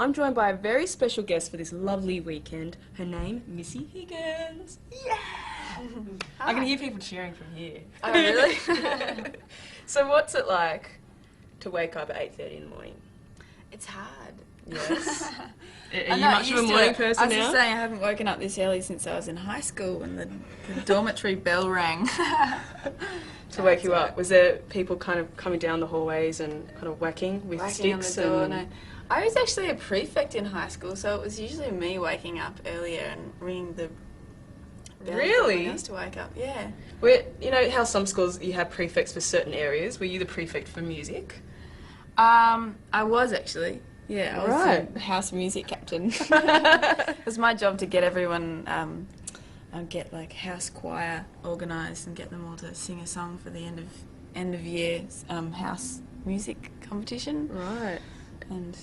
I'm joined by a very special guest for this lovely weekend. Her name, Missy Higgins. Yeah! I can hear people cheering from here. Oh, really? So what's it like to wake up at 8:30 in the morning? It's hard. Yes. Are I'm you not much of a used to morning it. person I was now? just saying I haven't woken up this early since I was in high school when the dormitory bell rang. To wake you up, was there people kind of coming down the hallways and kind of whacking with Whacking on sticks? the door, and no. I was actually a prefect in high school, so it was usually me waking up earlier and ringing the bell for Really? everyone else to wake up. Yeah. You know how some schools you have prefects for certain areas? Were you the prefect for music? I was actually. Yeah, I was Right. the house music captain. It was my job to get everyone, get like house choir organised and get them all to sing a song for the end of year house music competition. Right. And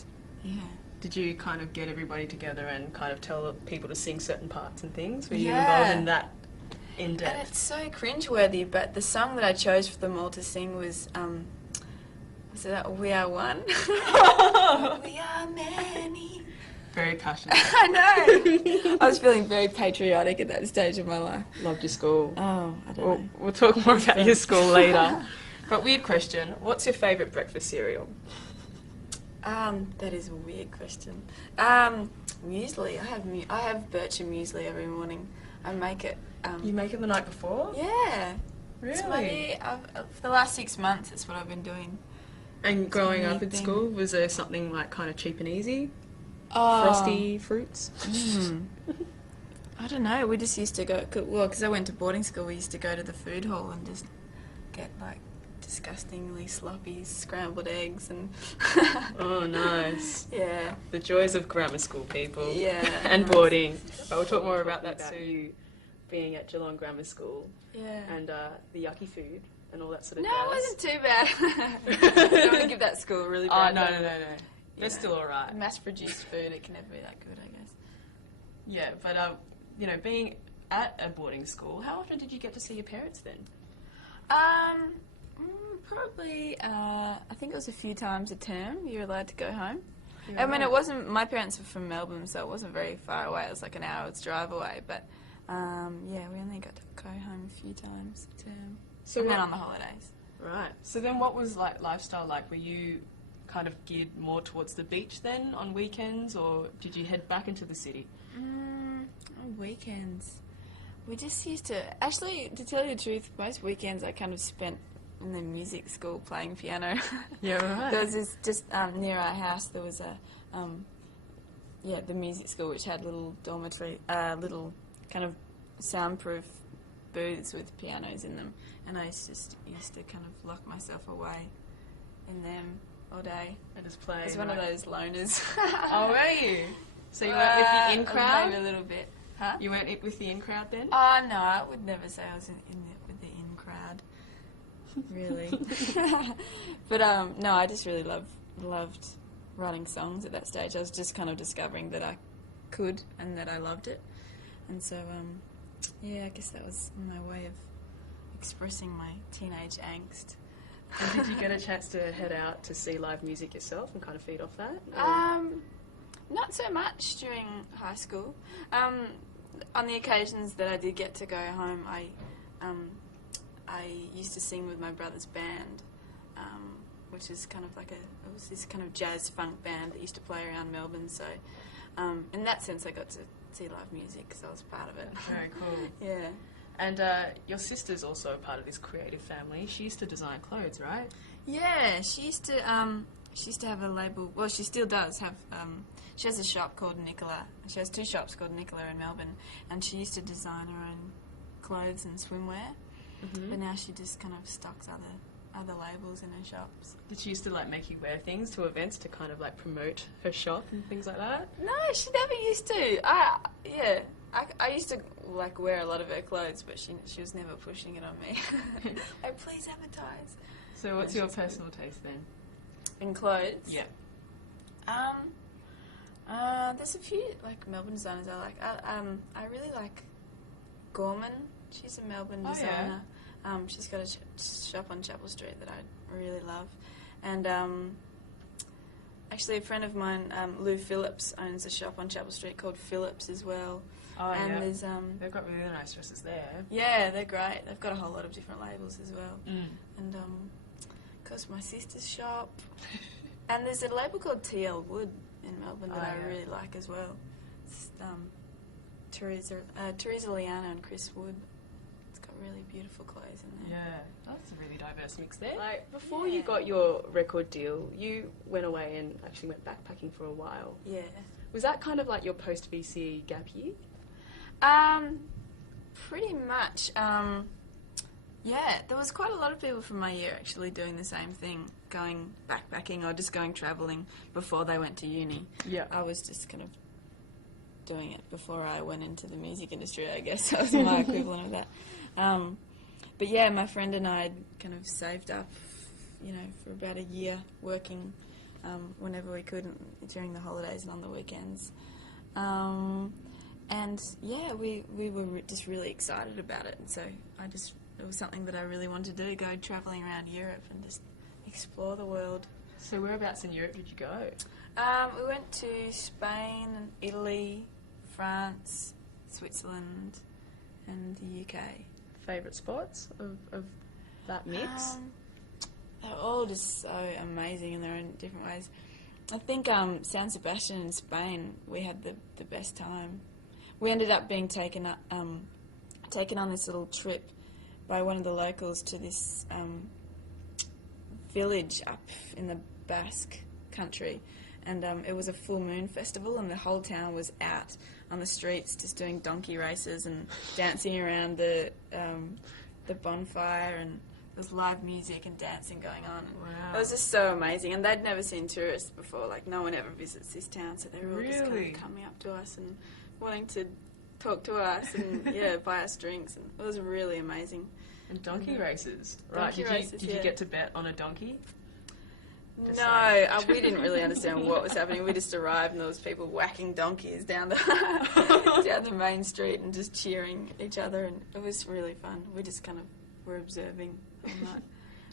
yeah. Did you kind of get everybody together and kind of tell people to sing certain parts and things? Were you Yeah. involved in that in And depth? it's so cringeworthy, but the song that I chose for them all to sing was that We Are One? We are many. Very passionate. I know. I was feeling very patriotic at that stage of my life. Loved your school. Oh, I don't know. We'll talk more about your school later. But weird question, what's your favourite breakfast cereal? That is a weird question. Muesli. I have bircher muesli every morning. I make it. You make it the night before? Yeah. Really? It's for the last 6 months, that's what I've been doing. And growing It's a up neat at thing. school, was there something like kind of cheap and easy? Oh. Frosty fruits? I don't know. We just used to go. Well, because I went to boarding school, we used to go to the food hall and just get like disgustingly sloppy scrambled eggs and. Oh, nice. Yeah. The joys of grammar school, people. Yeah. And Nice. boarding. But we'll talk more about that soon. Being at Geelong Grammar School Yeah. and the yucky food and all that sort of No, jazz. it wasn't too bad. I don't want to give that school a really Oh, bad. no. name. They're know. still alright. Mass-produced food, it can never be that good, I guess. Yeah, but, being at a boarding school, how often did you get to see your parents then? Probably, I think it was a few times a term you were allowed to go home. Yeah, I mean, right. it wasn't, my parents were from Melbourne, so it wasn't very far away. It was like an hour's drive away, but, yeah, we only got to go home a few times a term. So And then what- on the holidays. Right. So then what was lifestyle like? Were you kind of geared more towards the beach then on weekends, or did you head back into the city? On weekends. We just used to, actually, to tell you the truth, most weekends I kind of spent in the music school playing piano. Yeah, right. There was this, just near our house, there was a, the music school, which had little dormitory, little kind of soundproof booths with pianos in them, and I used to kind of lock myself away in them all day. I just played. I was one of those loners. Oh, were you? So you went with the in crowd? Maybe a little bit. Huh? You went with the in crowd then? Oh, no, I would never say I was with the in crowd. Really. But, no, I just really loved writing songs at that stage. I was just kind of discovering that I could and that I loved it. And so, yeah, I guess that was my way of expressing my teenage angst. And did you get a chance to head out to see live music yourself and kind of feed off that? Not so much during high school. On the occasions that I did get to go home, I used to sing with my brother's band, which is kind of like it was this kind of jazz funk band that used to play around Melbourne. So, in that sense, I got to see live music because I was part of it. Very cool. Yeah. And your sister's also a part of this creative family. She used to design clothes, right? Yeah, she used to have a label. Well, she still does have. She has a shop called Nicola. She has 2 shops called Nicola in Melbourne, and she used to design her own clothes and swimwear. Mm-hmm. But now she just kind of stocks other labels in her shops. Did she used to make you wear things to events to kind of promote her shop and things like that? No, she never used to. I used to wear a lot of her clothes, but she was never pushing it on me. Like, please advertise. So what's your personal taste then? In clothes? Yeah. There's a few Melbourne designers I like. I really like Gorman. She's a Melbourne Oh, designer. She's got a shop on Chapel Street that I really love, and Actually, a friend of mine, Lou Phillips, owns a shop on Chapel Street called Phillips as well. Oh, and yeah. there's They've got really nice dresses there. yeah, they're great. They've got a whole lot of different labels as well. Mm. And of course, my sister's shop. And there's a label called TL Wood in Melbourne that I really like as well. It's Teresa Liana and Chris Wood. It's got really beautiful clothes in there. Yeah, that's a really diverse mix there. Like, before you got your record deal, you went away and actually went backpacking for a while. Yeah. Was that kind of like your post-VC gap year? Pretty much. Yeah, there was quite a lot of people from my year actually doing the same thing, going backpacking or just going travelling before they went to uni. Yeah. I was just kind of doing it before I went into the music industry, I guess. That was my equivalent of that. But yeah, my friend and I had kind of saved up, you know, for about a year working whenever we could during the holidays and on the weekends. And yeah, we were just really excited about it. And so it was something that I really wanted to do, go travelling around Europe and just explore the world. So whereabouts in Europe did you go? We went to Spain, and Italy, France, Switzerland, and the UK. Favourite spots of that mix? They're all just so amazing in their own different ways. I think San Sebastian in Spain, we had the best time. We ended up being taken on this little trip by one of the locals to this village up in the Basque country, and it was a full moon festival, and the whole town was out on the streets just doing donkey races and dancing around the bonfire, and there was live music and dancing going on. Wow. It was just so amazing, and they'd never seen tourists before. Like, no one ever visits this town, so they were all just kind Really? of coming up to us and wanting to talk to us and buy us drinks, and it was really amazing. And donkey races. Right, Donkey races, did you get to bet on a donkey? Just No, we didn't really understand what was happening. We just arrived and there was people whacking donkeys down the down the main street and just cheering each other, and it was really fun. We just kind of were observing all night.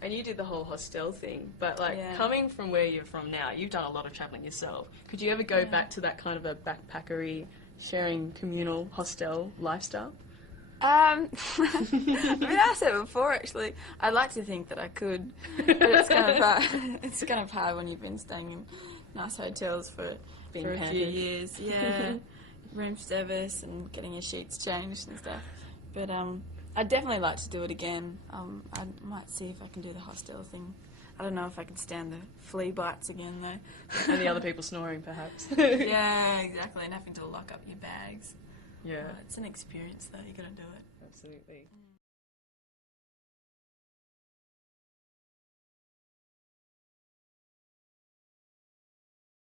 And you did the whole hostel thing, but like Yeah. coming from where you're from now, you've done a lot of travelling yourself. Could you ever go back to that kind of a backpackery, sharing communal hostel lifestyle? I mean, I said before, actually, I'd like to think that I could, but it's kind of hard. It's kind of hard when you've been staying in nice hotels for a few years. Yeah, room service and getting your sheets changed and stuff. But I'd definitely like to do it again. I might see if I can do the hostel thing. I don't know if I can stand the flea bites again, though. And the other people snoring, perhaps. Yeah, exactly, and having to lock up your bags. Yeah, It's an experience, though. You got to do it. absolutely.